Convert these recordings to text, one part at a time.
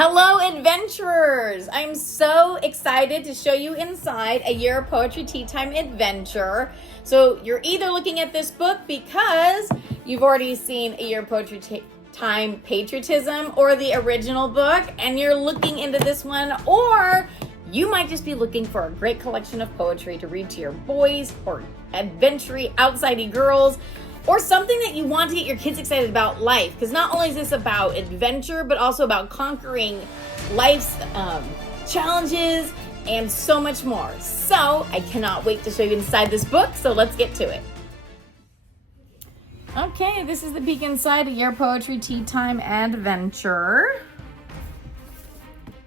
Hello, adventurers! I'm so excited to show you inside A Year of Poetry Tea Time adventure. So you're either looking at this book because you've already seen A Year of Poetry Time Patriotism or the original book, and you're looking into this one, or you might just be looking for a great collection of poetry to read to your boys or adventure outsidey girls, or something that you want to get your kids excited about life. Because not only is this about adventure, but also about conquering life's challenges and so much more. So I cannot wait to show you inside this book. So let's get to it. Okay, this is the peek inside A Year Poetry Tea Time Adventure.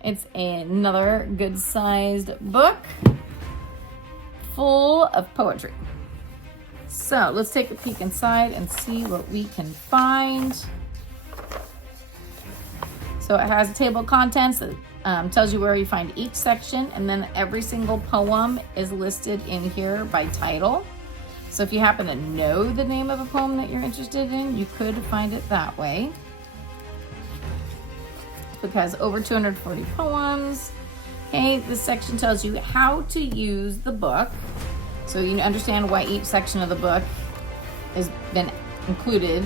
It's another good-sized book full of poetry. So let's take a peek inside and see what we can find. So it has a table of contents that tells you where you find each section, and then every single poem is listed in here by title. So if you happen to know the name of a poem that you're interested in, you could find it that way. It has over 240 poems. Okay, this section tells you how to use the book. So you understand why each section of the book has been included.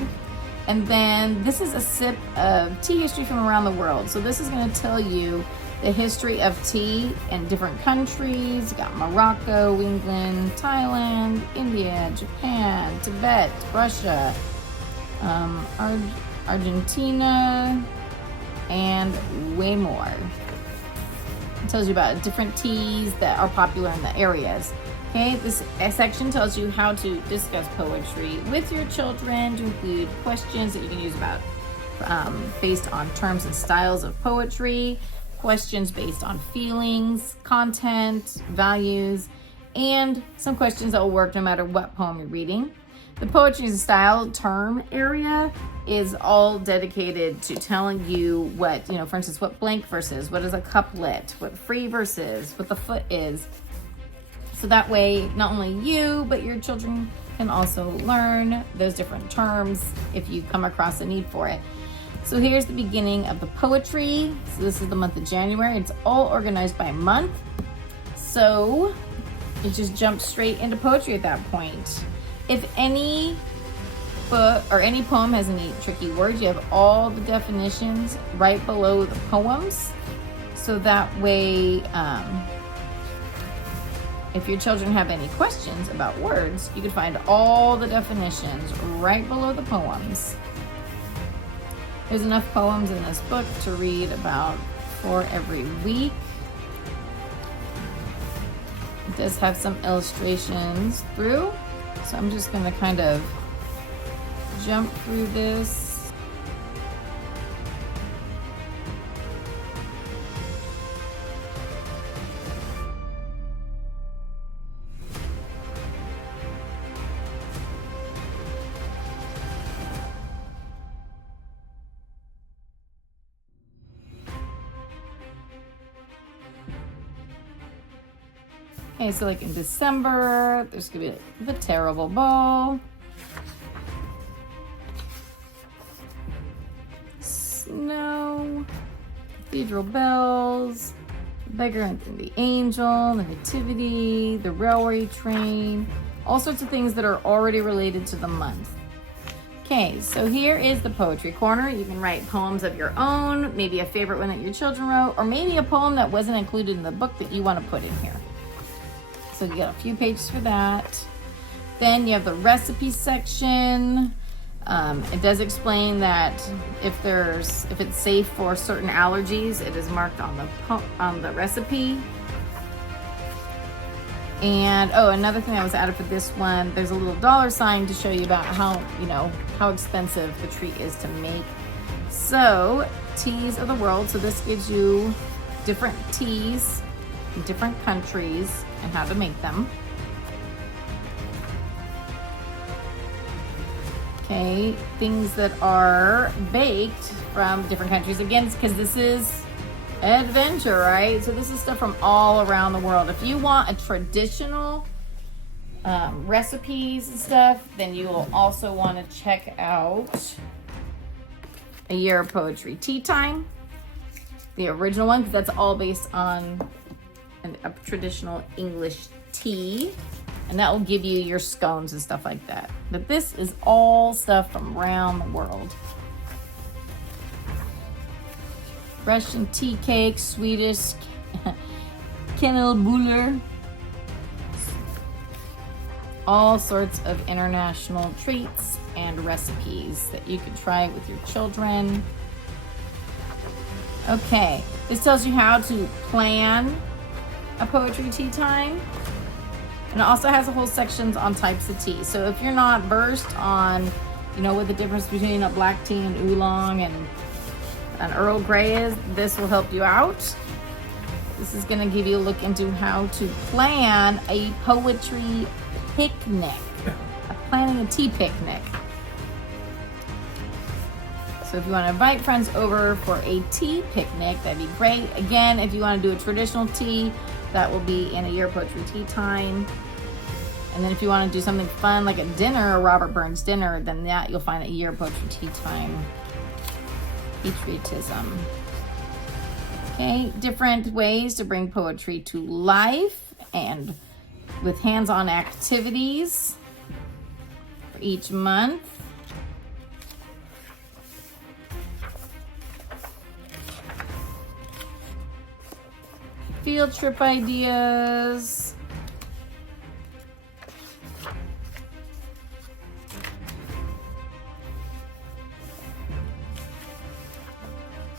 And then this is a sip of tea history from around the world. So this is going to tell you the history of tea in different countries. You got Morocco, England, Thailand, India, Japan, Tibet, Russia, Argentina, and way more. It tells you about different teas that are popular in the areas. Okay, this section tells you how to discuss poetry with your children, to include questions that you can use about based on terms and styles of poetry, questions based on feelings, content, values, and some questions that will work no matter what poem you're reading. The poetry style term area is all dedicated to telling you what, for instance, what blank verse is, what is a couplet, what free verse is, what the foot is. So that way, not only you, but your children can also learn those different terms if you come across a need for it. So here's the beginning of the poetry. So this is the month of January. It's all organized by month. So you just jump straight into poetry at that point. If any book or any poem has any tricky words, you have all the definitions right below the poems. So that way, if your children have any questions about words, you can find all the definitions right below the poems. There's enough poems in this book to read about 4 every week. It does have some illustrations through, so I'm just going to kind of jump through this. Okay, so like in December, there's gonna be the Terrible Ball, Snow, Cathedral Bells, The Beggar and the Angel, the Nativity, the Railway Train, all sorts of things that are already related to the month. Okay, so here is the poetry corner. You can write poems of your own, maybe a favorite one that your children wrote, or maybe a poem that wasn't included in the book that you want to put in here. So you got a few pages for that. Then you have the recipe section. It does explain that if it's safe for certain allergies, it is marked on the recipe. And another thing that was added for this one, there's a little $sign to show you about how expensive the treat is to make. So teas of the world. So this gives you different teas in different countries and how to make them. Okay, things that are baked from different countries. Again, because this is adventure, right? So this is stuff from all around the world. If you want a traditional recipes and stuff, then you will also want to check out A Year of Poetry Tea Time. the original one, because that's all based on a traditional English tea. And that will give you your scones and stuff like that. But this is all stuff from around the world. Russian tea cake, Swedish kennelbuller. All sorts of international treats and recipes that you can try with your children. Okay, this tells you how to plan a poetry tea time. And it also has a whole sections on types of tea. So if you're not versed on, what the difference between a black tea and oolong and an Earl Grey is, this will help you out. This is going to give you a look into how to plan a poetry picnic. Planning a tea picnic. So if you want to invite friends over for a tea picnic, that'd be great. Again, if you want to do a traditional tea, that will be in a Year Poetry Tea Time. And then if you want to do something fun like a dinner, a Robert Burns dinner, then that you'll find a Year Poetry Tea Time. Patriotism. Okay, different ways to bring poetry to life and with hands-on activities for each month. Field trip ideas.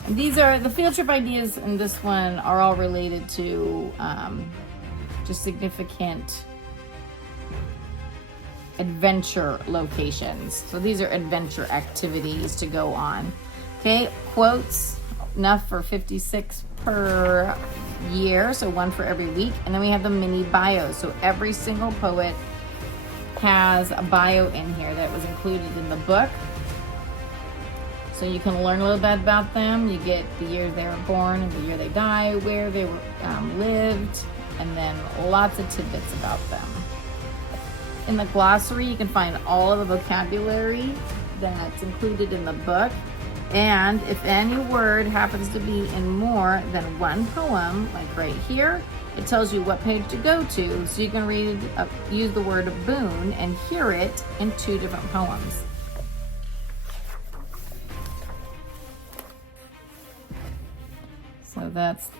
And these are the field trip ideas in this one are all related to just significant adventure locations. So these are adventure activities to go on. Okay, quotes, enough for 56 per year, so one for every week. And then we have the mini bios. So every single poet has a bio in here that was included in the book. So you can learn a little bit about them. You get the year they were born and the year they died, where they were lived, and then lots of tidbits about them. In the glossary, you can find all of the vocabulary that's included in the book. And if any word happens to be in more than one poem, like right here, it tells you what page to go to, so you can read, use the word boon and hear it in 2 different poems. So that's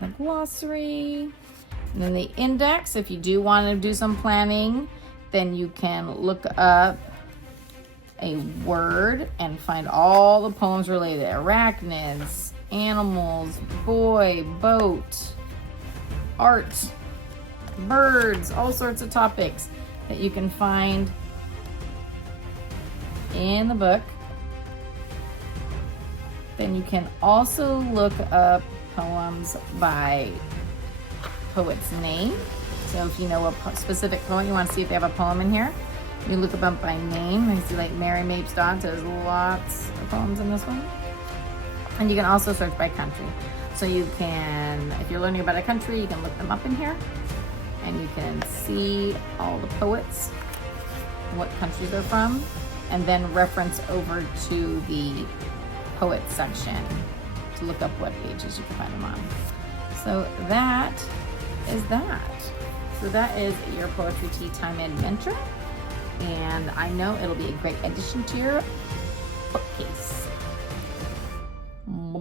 the glossary. And then the index, if you do want to do some planning, then you can look up a word and find all the poems related. Arachnids, animals, boy, boat, art, birds, all sorts of topics that you can find in the book. Then you can also look up poems by poet's name. So if you know a specific poet, you want to see if they have a poem in here, you look them up by name. You see like Mary Mapes Dodds, there's lots of poems in this one. And you can also search by country. So you can, if you're learning about a country, you can look them up in here. And you can see all the poets, what countries they're from, and then reference over to the poet section to look up what pages you can find them on. So that is that. So that is your Poetry Tea Time adventure. And I know it'll be a great addition to your bookcase.